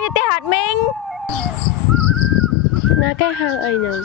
như thế hạt mình là cái hàng ấy này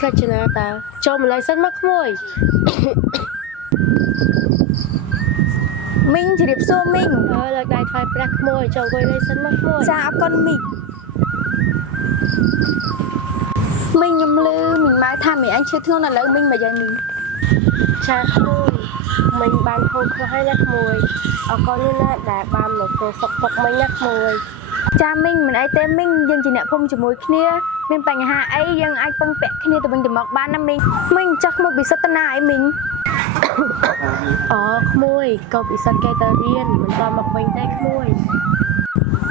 ra chừng ta cho mình lại sân mắc môi mình chỉ đẹp xua mình là đại phải bạc môi cho quay lại sân mắc môi cha con mình nhầm lư mình mai tham mình anh chưa thương là lỡ mình mà giờ mình cha môi mình bàn hôn không hay nhắc môi ở con như nè đã bàn một số sọc bọc mấy nhắc môi cha mình ai tên mình dân chỉ nợ phong chỉ mối kia mình bành hạ ấy dân ai băng bẹ kia tụi mình được mặc ba năm mình chắc một bị sát na ấy mình môi câu bị sạc kê tờ riêng mình toàn mặc bánh tay môi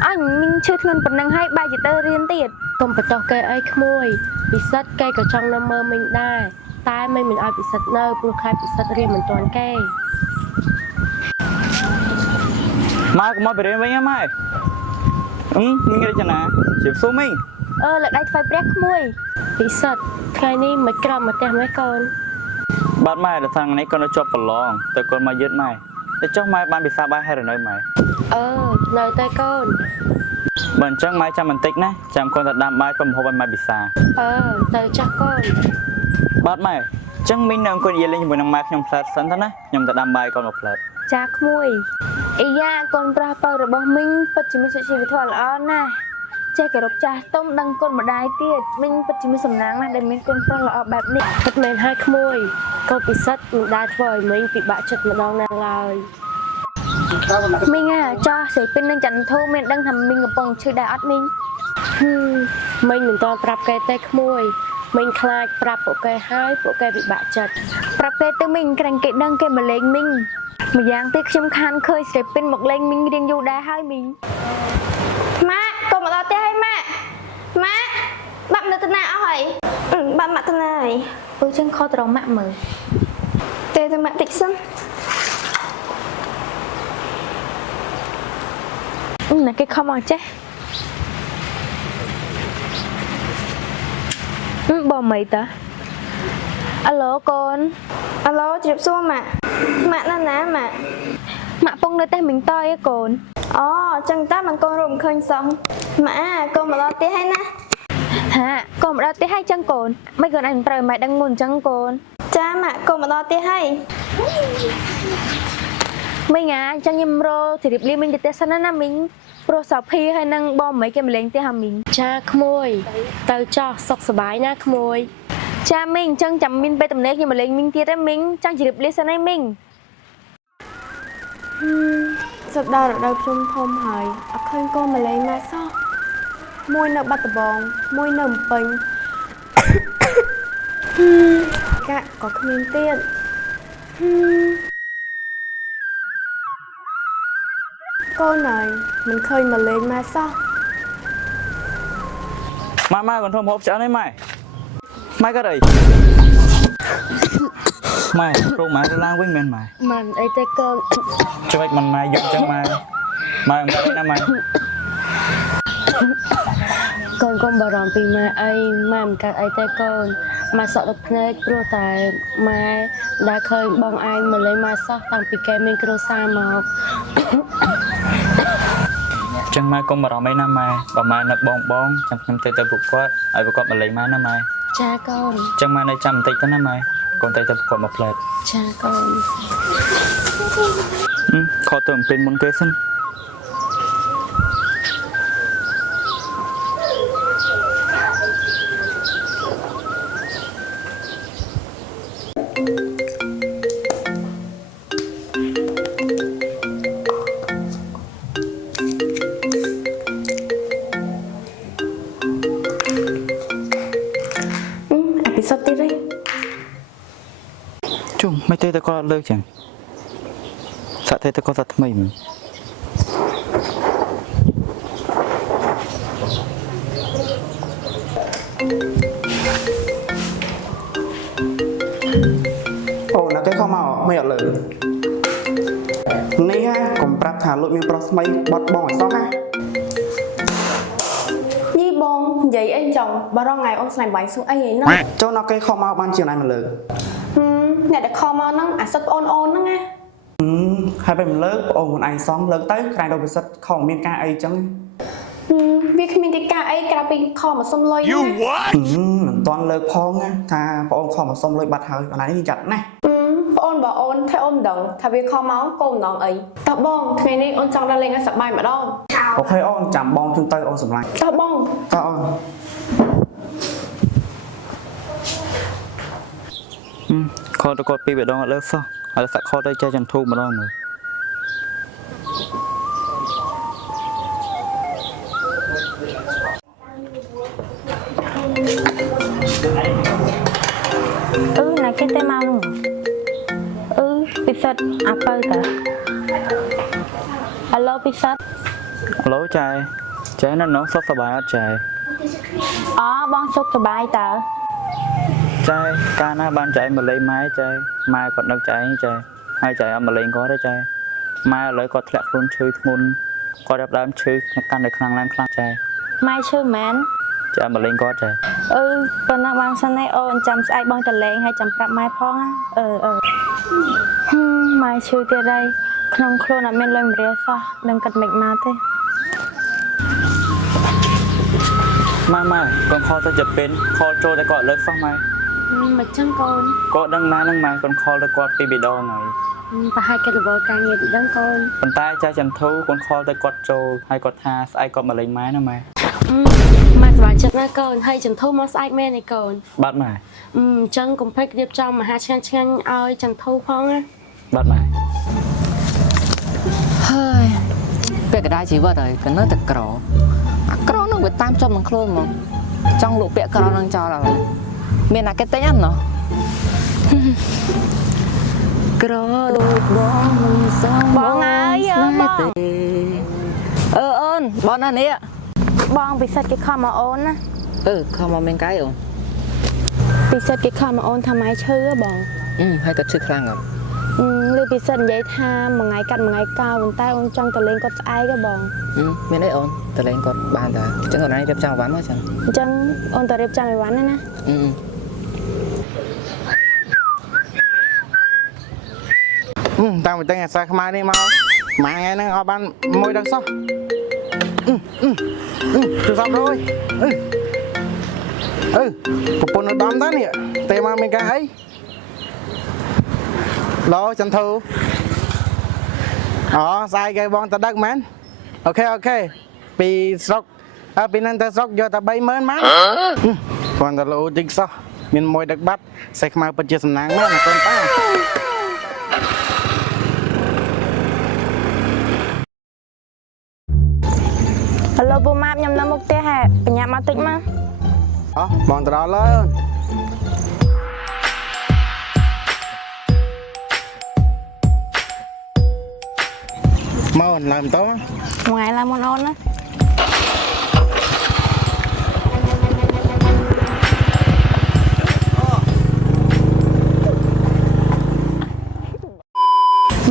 anh mình chưa thương phần năng hai ba chỉ tơ riêng tiệt không phải tao kê ấy môi bị sắt kê cả trong năm mơ mình đai tai mình ai bị sắt nơ bùa khai bị sắt riêng mình toàn kê mai cũng mới về với em mai mình nghe cho nè chịu số mình là đây phải break môi bị sắt cái này mấy gram mà tem mấy con bạn mai là thằng này con nó cho phần lon tới con mai giết mai để cho mai ban bị sao ba hay là nơi mày nơi tay con mình chắc mai cho mình tích nè chăm con thật đam mai con hôm ban mai bị xa tới chắc con bạn mày chắc mình nâng con yên lên một năng mai nhom sạt sẵn thế nè nhom thật đam mai con một lần cha môi ý da con pra pa rồi bông mình bắt chỉ mình sẽ chỉ thôi là nè che cái rộp cha tôm đăng con một đai tiệt mình bắt chỉ mình sầm nắng là để mình con pra làแบบนี้ thật mềm hai môi câu bị sắt mình đai vời mình bị bạ chật mà đau nàng lời mình cho sẽ bên đang chặn thu mình đang thầm mình ở bồng chưa đại mình mình toàn pรับcây tay môi mình khai pรับbộ cây hai bộ cây bị bạ chật pรับcây từ mình cái cái đăng cái mà lên mình mà giang tiếc xem khan khơi sẽ bên một lên mình riêng du đá hai mình má con mà lo té hay má bạn được thế nào vậy bạn mặt thế này chân kho từ đầu mạng mở té từ mạng tịch sân là cái không mà chết bò mày ta alo con alo chị đẹp xua mà là ná mạ phong nơi tay mình toi á con chân ta bằng con rùm khơi xong mà con mà lo té hay nè hả con mà lo té hay chân con mấy gần anh trời mày đang ngồi chân con cha mà con mà lo té hay mấy ngà chân nhâm rô thì điệp li mình để sân nó mình pro sập phi hay năng bom mấy cái mình lên té hàm mình cha môi tao cho sọc sờ bái nha môi cha mình chân chậm mình bay tầm nét nhưng mà lên mình tiết mình chân chỉ điệp li sân này mình sập đau rồi đau chung thôm hỏi khơi con mà lấy mà sao môi nợ bát bong môi nở bình cả có không tiền cô này mình khơi mà lên mà sao mai còn thơm hộp cháo đấy mày mai cái gì mày rụng mày tôi lang quên men mày mình ấy tay con cho mày mình mày dùng cho mày mày đây nè mày con bà ròn pin mà ai mà cả ai tay con mà sợ được này pro tại mà đã khơi bong ai mà lấy mà sót thằng bị kem mình kêu xa mà chân mai con bà ròn mấy năm mày bà mai nợ bong chăm chăm tay tay buộc quát ai buộc quát mà lấy mai nè mày cha con chân mai này chăm tay tới nè mày còn tay tay buộc quát một lần cha con khó tưởngเป็นmôn kế sinh sắp tiếp đấy chung mấy tay ta có lơ chẳng sợ tay ta có thật mình nó cái không màu mày ở lử ní ha còn prap thả lụi miếng prap mấy bọt bong ở sau ha Nhi bông vậy anh chồng bà rong ngày ông này bánh xuống anh ấy nó cho nó cái không màu ban chiều này mà lử ngày đã kho mò nó sắp ôn nó nghe hai bên lỡ ôn một anh xóm lỡ tới cái đâu bị sắp không miên ca ấy chẳng វាគ្មានទីការអីក្រៅពីខមកសុំលុយណា មិនតាន់លើកផងណាថាបងអូនខំមកសុំលុយបាត់ហើយអានេះចាត់ណា បងអូនបើអូនថាអូនមិនដឹងថាវាខមកកូនម្ដងអីតោះបងថ្ងៃនេះអូនចង់ដល់លេងឲ្យសប្បាយម្ដង អូខេអូនចាំបងជូនទៅអូនសម្លាញ់ តោះបង តើអូន ខលទៅគាត់ពីរដងអត់លើសោះហើយសាក់ខលទៅចែកចន្ទុកម្ដងមើល ណាគេតែមកនោះពិសិដ្ឋអាបើតាហៅឡូពិសិដ្ឋ ឡូចែចែនៅនោះសុខសប្បាយអត់ចែ អូបងសុខសប្បាយតើ ចែកាលណាបានចែមកលេងម៉ែចែម៉ែគាត់នឹកចែចែហើយចែអត់មកលេងគាត់ទេចែម៉ែឥឡូវគាត់ធ្លាក់ខ្លួនឈឺធ្ងន់គាត់ចាប់ដើមឈឺកាន់តែខ្លាំងឡើងខ្លាំងចែ ម៉ែឈឺមែន ចែមកលេងគាត់ចែ ប៉ុណ្ណាបានសិនឯអូនចាំស្អែកបងតលេងហើយចាំប្រាប់ម៉ែផងណាម៉ែឈឺទៀតហើយក្នុងខ្លួនអត់មានលុយម្រាសោះដឹងកាត់មិនមកទេ ម៉ែកូនខលទៅជប៉ុនខលចូលតែគាត់លើកសោះម៉ែ មិនចឹងកូន គាត់ដឹងណានឹងម៉ែកូនខលទៅគាត់ពីបេដងហើយ ប្រហែលគេរវល់ការងារទីដឹងកូន ប៉ុន្តែចែចន្ទុកូនខលទៅគាត់ចូលហើយគាត់ថាស្អែកគាត់មកលេងម៉ែណាម៉ែ ម៉ែសប្បាយចិត្តណាស់កូនហើយចន្ទុះមកស្អែកមែនឯកូន បាទម៉ែ អញ្ចឹងកុំភ្លេចរៀបចំអាហារឆ្ងាញ់ៗឲ្យចន្ទុះផងណា បាទម៉ែ ហើយពេលកដាជីវិតហើយក៏នៅតែក្រអាក្រនឹងវាតាមចាប់នឹងខ្លួនមកចង់លក់ពាក់ក្រនឹងចោលហើយមានណាគេតែញ៉ាំណោះក្រដូចបងមិនសមបងអើយបងអូនបងណានេះ បងពិសិដ្ឋគេខំមកអូនណា ខំមកមានកាយអូន ពិសិដ្ឋគេខំមកអូនថាម៉ែឈឺបង ហើយក៏ឈឺខ្លាំងអត់ ឬពិសិដ្ឋនិយាយថាមួយថ្ងៃកាត់មួយថ្ងៃកោប៉ុន្តែអូនចង់ទៅលេងគាត់ស្អែកហ៎បង មានអីអូនទៅលេងគាត់បានតាអញ្ចឹងអូនឯងរៀបចំអីវ៉ាន់មកចឹង អញ្ចឹងអូនទៅរៀបចំអីវ៉ាន់ណា តាមតែអាសាខ្មៅនេះមកម៉ាថ្ងៃហ្នឹងអត់បានមួយដល់សោះទូរស័ព្ទរួយប្រពន្ធឧត្តមតានេះតែមកមានការអីឡូចន្ទធូស្អែកគេបងតដឹកមែនអូខេពីស្រុកពីហ្នឹងទៅស្រុកយកតែ 30000 ម៉ានគាត់តែលោតិចសោះមានមួយដឹកបាត់សេះខ្មៅពិតជាសំណាងមែនណាកូនតា ហៅឡូពូម៉ាប់ខ្ញុំនៅមុខផ្ទះហ่ะបញ្ញាប់មកតិចមក បងទៅដល់ហើយមកឡើងតោះ មួយថ្ងៃឡើងមុនអូនណា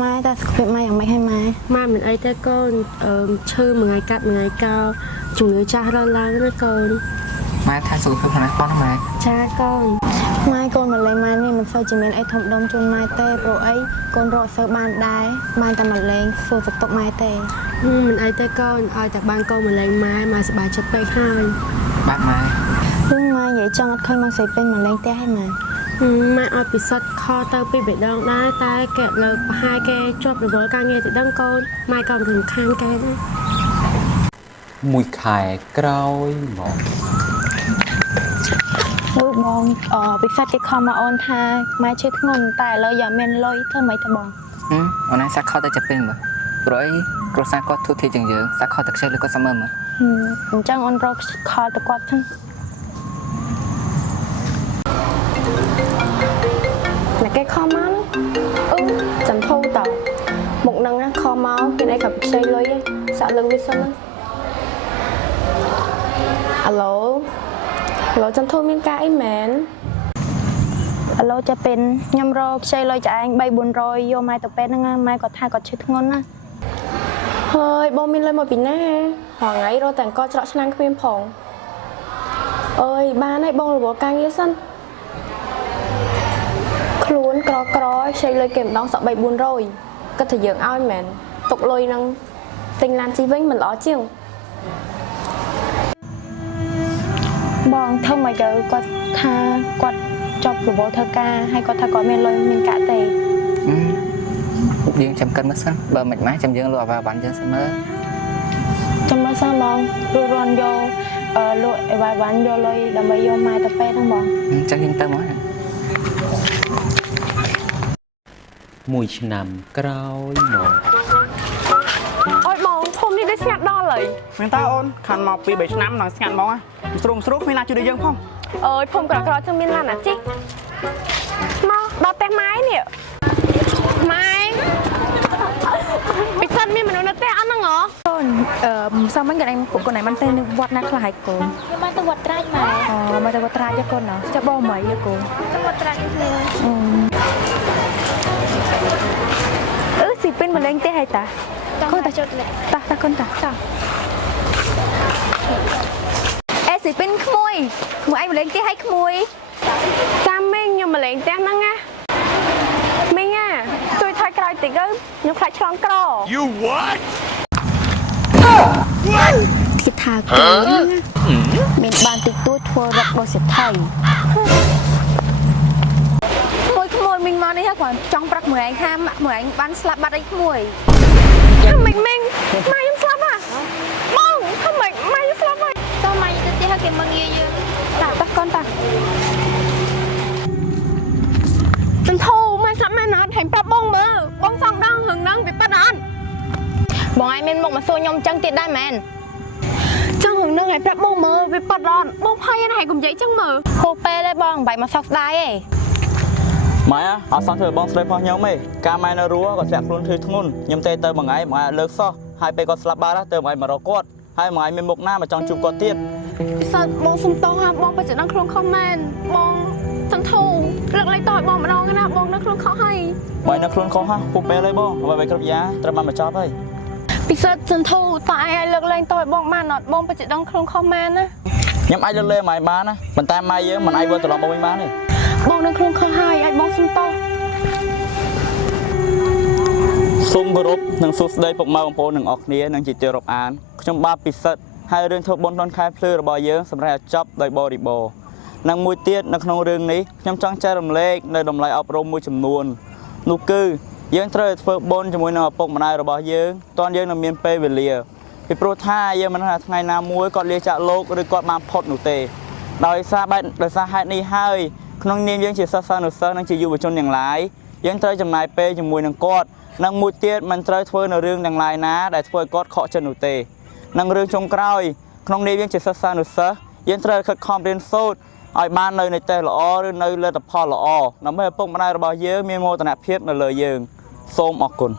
ម៉ែតាសុខភាពម៉ែយ៉ាងម៉េចហើយម៉ែ ម៉ែមិនអីទេកូនឈឺមួយថ្ងៃកាត់មួយថ្ងៃកោជំងឺចាស់រើឡើងណាកូន ម៉ែថាសុខភាពខ្លួនឯងផងម៉ែ ចាកូន ម៉ែកូនមកលេងម៉ែនេះមិនសូវជាមានអីធំដុំជូនម៉ែទេព្រោះអីកូនរកសូវបានដែរបានតែមកលេងសួរសុខទុក្ខម៉ែទេ មិនអីទេកូនឲ្យតែបានកូនមកលេងម៉ែសប្បាយចិត្តពេកហើយ បាទម៉ែ រឿងម៉ែនិយាយចង់អត់ឃើញមកស្រីពេញមកលេងផ្ទះហើយម៉ែ ម៉ែឲ្យពិសិដ្ឋខទៅពីបេដងដែរតែគេលើប្រហែលគេជាប់រវល់ការងារទីដឹងកូនម៉ែក៏មិនរំខានគេដែរ មួយខែក្រោយមក លោកបងពិសិដ្ឋគេខំមកអូនថាម៉ែឈឺធ្ងន់តែឥឡូវយ៉ាងមានលុយធ្វើម៉េចទៅបង អូនឯងសាក់ខទៅជប៉ុនមើលព្រោះអីគ្រួសារគាត់ធូរធារជាងយើងសាក់ខទៅខ្ចីលើគាត់សមមើល អញ្ចឹងអូនរកខលទៅគាត់ចឹងតែគេខំមកចន្ទធូតមុខហ្នឹងណាខំមកមានអីក៏ខ្ចីលុយសាក់លឹងវាសិនណាអាឡូចន្ទធូមានការអីមែន ឥឡូវចាពេនខ្ញុំរកខ្ចីលុយចាឯង 3-400 យកម៉ែទៅពេទ្យហ្នឹងម៉ែគាត់ថាគាត់ឈឺធ្ងន់ណា ហើយបងមានលុយមកពីណារាល់ថ្ងៃរកតែអង្គច្រកឆ្នាំងគ្មានផងអើយបានហើយបងរវល់ការងារសិនខ្លួនក្រខ្ចីលុយគេម្ដងសក់ 3-400 គិតថាយើងឲ្យមែនទុកលុយហ្នឹងទិញឡានជីវិញមិនល្អជាង បងធ្វើមកទៅគាត់ថាគាត់ចប់របបធ្វើការហើយគាត់ថាគាត់មានលុយមានកាក់ទេ ពួកយើងចាំកិនមើលសិនបើមិនម៉េចចាំយើងលក់អាវ៉ាវ៉ាន់យើងសិនមើល ចាំមើលសិនបងរួចរាន់យកលក់អីវ៉ាវ៉ាន់យកលុយដើម្បីយកម៉ែទៅពេទ្យហ្នឹងបង ចឹងយើងទៅមក មួយឆ្នាំក្រោយមក អូយបងភូមិនេះដូចស្ងាត់ដល់ហើយ មែនតើអូនខានមកពី3ឆ្នាំដល់ស្ងាត់ហ្មងស្រួលគ្មានណាជួយដូចយើងផង អើយភូមិក្រក្រចឹងមានឡានណាជីមកដល់ផ្ទះម៉ែនេះម៉ែពិសិដ្ឋមានមនុស្សនៅផ្ទះអត់ហ្នឹងហ៎ កូនsao mình cái này cũng con này mình tên vọt nát lại cô ខ្ញុំមកទៅវត្តត្រាច់ម៉ែ mà tao vọt ra cho con nó cho bao mấy cho cô ទៅវត្តត្រាច់គ្នា xì pin mà lên té hay ta con taចុចលេខ ta con ta ê xì pin khmui anh mà lên té hay khmui ចាំមីងខ្ញុំមកលេងផ្ទះហ្នឹងណាមីងជួយថយក្រោយតិចទៅខ្ញុំខ្លាចឆ្លងក្រ thì thà cô mình bàn tịch tôi thua rập bao sẽ thầy khmui mình mau đi hết còn trong bạc mười anh ham mười anh bán slap bắt anh khmui ថាម៉េចមីងម៉ែខ្ញុំស្លាប់ហ่ะបងថាម៉េចម៉ែខ្ញុំស្លាប់ហើយ តោះម៉ែទៅផ្ទះឲ្យគេមកងារយើង ta con ta ចន្ទោម៉ែស្លាប់ម៉ែណាត់ហែងប្រាប់បងមើលបងសងដងរឿងហ្នឹងវាប៉ិតអត់ បងឯងមានមុខមកសួរខ្ញុំចឹងទៀតដែរមែន ចង់រឿងហ្នឹងហែងប្រាប់បងមើលវាប៉ិតអត់បងផៃហ្នឹងហែងកុំនិយាយចឹងមើល ហូបពេលទេបងបាច់មកសោកស្ដាយទេ ម៉ែអត់សោះធ្វើបងស្រីផងខ្ញុំទេការម៉ែនៅរស់គាត់ធ្លាក់ខ្លួនឈឺធ្ងន់ខ្ញុំទេទៅមួយថ្ងៃមួយថ្ងៃលើកសោះហើយពេលគាត់ស្លាប់បាត់ទៅមួយថ្ងៃមករកគាត់ហើយមួយថ្ងៃមានមុខណាមកចង់ជួបគាត់ទៀត ពិសិដ្ឋបងសុំទោសហាបងពិតជាដឹងខ្លួនខុសមែនបងចន្ទោលើកលែងតើឲ្យបងម្ដងណាបងនៅខ្លួនខុសហើយ ម៉ែនៅខ្លួនខុសហ่ะពុកពេលហើយបងអ្វីគ្រប់យ៉ាងត្រូវបានបញ្ចប់ហើយ ពិសិដ្ឋចន្ទោតើឯងឲ្យលើកលែងតើឲ្យបងបានអត់បងពិតជាដឹងខ្លួនខុសមែនណា ខ្ញុំអាចលើកលែងម៉ែបានណាប៉ុន្តែម៉ែយើងមិនអាចវិលត្រឡប់មកវិញបានទេ បងនឹងខ្លួនខុសហើយឲ្យបងសុំទោស សូមគោរពនិងសួស្តីពុកម៉ែបងប្អូនទាំងអស់គ្នានិងជាទីរាប់អានខ្ញុំបាទពិសិដ្ឋហើយរឿងធ្វើបុណ្យទាន់ខែភ្លឺរបស់យើងសម្រាប់ចប់ដោយបរិបូរណ៍និងមួយទៀតនៅក្នុងរឿងនេះខ្ញុំចង់ចែករំលែកនៅតម្លៃអប់រំមួយចំនួននោះគឺយើងត្រូវធ្វើបុណ្យជាមួយនឹងឪពុកម្ដាយរបស់យើងតន់យើងនៅមានពេលវេលាពីព្រោះថាយើងមិនថាថ្ងៃណាមួយគាត់លាចាកលោកឬគាត់បានផុតនោះទេដោយសារហេតុនេះហើយក្នុងនាមយើងជាសិស្សានុសិស្សនិងជាយុវជនទាំងឡាយយើងត្រូវចំណាយពេលជាមួយនឹងគាត់និងមួយទៀតមិនត្រូវធ្វើនៅរឿងទាំងឡាយណាដែលធ្វើឲ្យគាត់ខកចិត្តនោះទេនិងរឿងចុងក្រោយក្នុងនាមយើងជាសិស្សានុសិស្សយើងត្រូវខិតខំរៀនសូត្រឲ្យបាននៅនិស្សល្អឬនៅលទ្ធផលល្អដើម្បីឲ្យឪពុកម្ដាយរបស់យើងមានមោទនភាពនៅលើយើងសូមអរគុណ